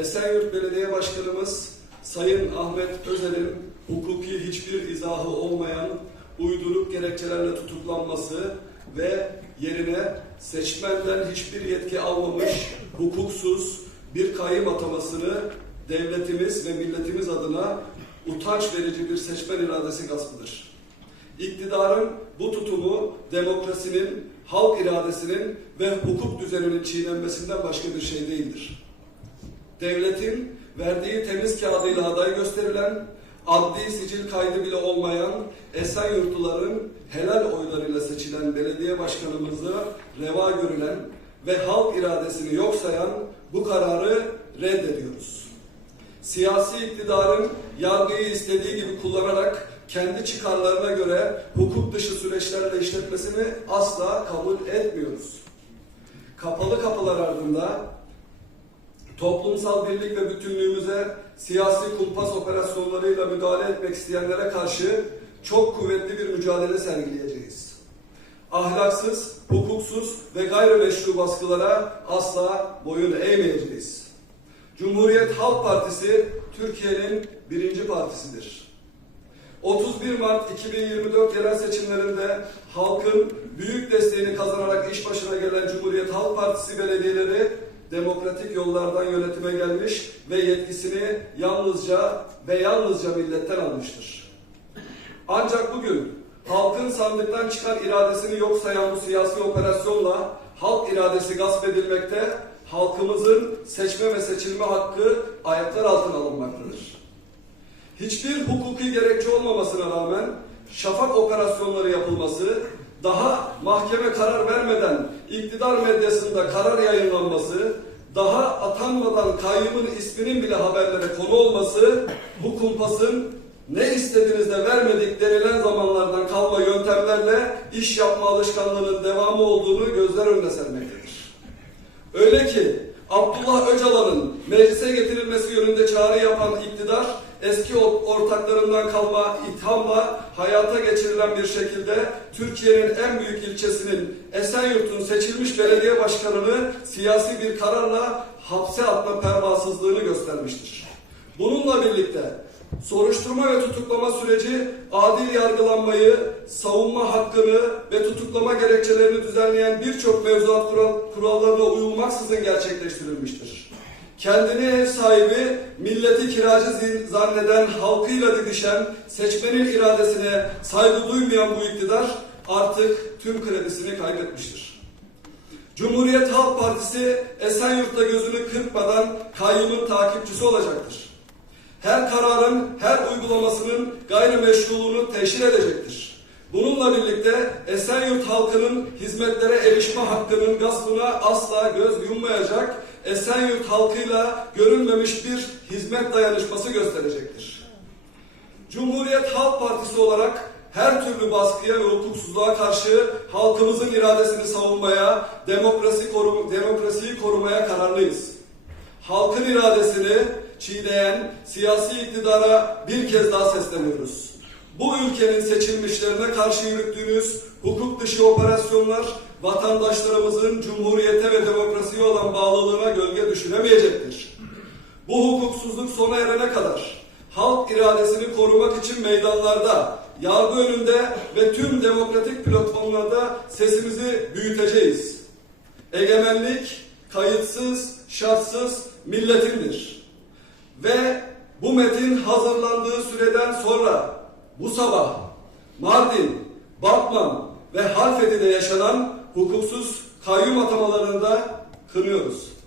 Esenyurt Belediye Başkanımız Sayın Ahmet Özer'in hukuki hiçbir izahı olmayan uyduruk gerekçelerle tutuklanması ve yerine seçmenden hiçbir yetki almamış hukuksuz bir kayyım atamasını devletimiz ve milletimiz adına utanç verici bir seçmen iradesi gaspıdır. İktidarın bu tutumu demokrasinin, halk iradesinin ve hukuk düzeninin çiğnenmesinden başka bir şey değildir. Devletin verdiği temiz kağıdıyla aday gösterilen, adli sicil kaydı bile olmayan Esenyurtluların helal oylarıyla seçilen belediye başkanımızı reva görülen ve halk iradesini yok sayan bu kararı reddediyoruz. Siyasi iktidarın yargıyı istediği gibi kullanarak kendi çıkarlarına göre hukuk dışı süreçlerle işletmesini asla kabul etmiyoruz. Kapalı kapılar ardında toplumsal birlik ve bütünlüğümüze siyasi kumpas operasyonlarıyla müdahale etmek isteyenlere karşı çok kuvvetli bir mücadele sergileyeceğiz. Ahlaksız, hukuksuz ve gayrimeşru baskılara asla boyun eğmeyeceğiz. Cumhuriyet Halk Partisi Türkiye'nin birinci partisidir. 31 Mart 2024 yerel seçimlerinde halkın büyük desteğini kazanarak iş başına gelen Cumhuriyet Halk Partisi belediyeleri demokratik yollardan yönetime gelmiş ve yetkisini yalnızca ve yalnızca milletten almıştır. Ancak bugün halkın sandıktan çıkan iradesini yok sayan bu siyasi operasyonla halk iradesi gasp edilmekte, halkımızın seçme ve seçilme hakkı ayaklar altına alınmaktadır. Hiçbir hukuki gerekçe olmamasına rağmen şafak operasyonları yapılması, daha mahkeme karar vermeden iktidar medyasında karar yayınlanması, daha atanmadan kayyımın isminin bile haberlere konu olması, bu kumpasın ne istediğinizde vermedik denilen zamanlardan kalma yöntemlerle iş yapma alışkanlığının devamı olduğunu gözler önüne sermektedir. Öyle ki Abdullah Öcalan'ın meclise getirilmesi yönünde çağrı yapan iktidar eski ortaklarından kalma ithamla hayata geçirilen bir şekilde Türkiye'nin en büyük ilçesinin Esenyurt'un seçilmiş belediye başkanını siyasi bir kararla hapse atma pervasızlığını göstermiştir. Bununla birlikte soruşturma ve tutuklama süreci adil yargılanmayı, savunma hakkını ve tutuklama gerekçelerini düzenleyen birçok mevzuat kural, kurallarına uyulmaksızın gerçekleştirilmiştir. Kendini ev sahibi, milleti kiracı zanneden, halkıyla didişen, seçmenin iradesine saygı duymayan bu iktidar artık tüm kredisini kaybetmiştir. Cumhuriyet Halk Partisi Esenyurt'ta gözünü kırpmadan kayyımın takipçisi olacaktır her kararın, her uygulamasının gayrimeşruluğunu teşhir edecektir. Bununla birlikte Esenyurt halkının hizmetlere erişme hakkının gaspına asla göz yummayacak, Esenyurt halkıyla görülmemiş bir hizmet dayanışması gösterecektir. Cumhuriyet Halk Partisi olarak her türlü baskıya ve hukuksuzluğa karşı halkımızın iradesini savunmaya, demokrasi korum demokrasiyi korumaya kararlıyız. Halkın iradesini, çiğneyen siyasi iktidara bir kez daha sesleniyoruz. Bu ülkenin seçilmişlerine karşı yürüttüğünüz hukuk dışı operasyonlar vatandaşlarımızın cumhuriyete ve demokrasiye olan bağlılığına gölge düşüremeyecektir. Bu hukuksuzluk sona erene kadar halk iradesini korumak için meydanlarda, yargı önünde ve tüm demokratik platformlarda sesimizi büyüteceğiz. Egemenlik kayıtsız, şartsız milletindir. Ve bu metin hazırlandığı süreden sonra bu sabah Mardin, Batman ve Halfeti'de yaşanan hukuksuz kayyum atamalarını da kınıyoruz.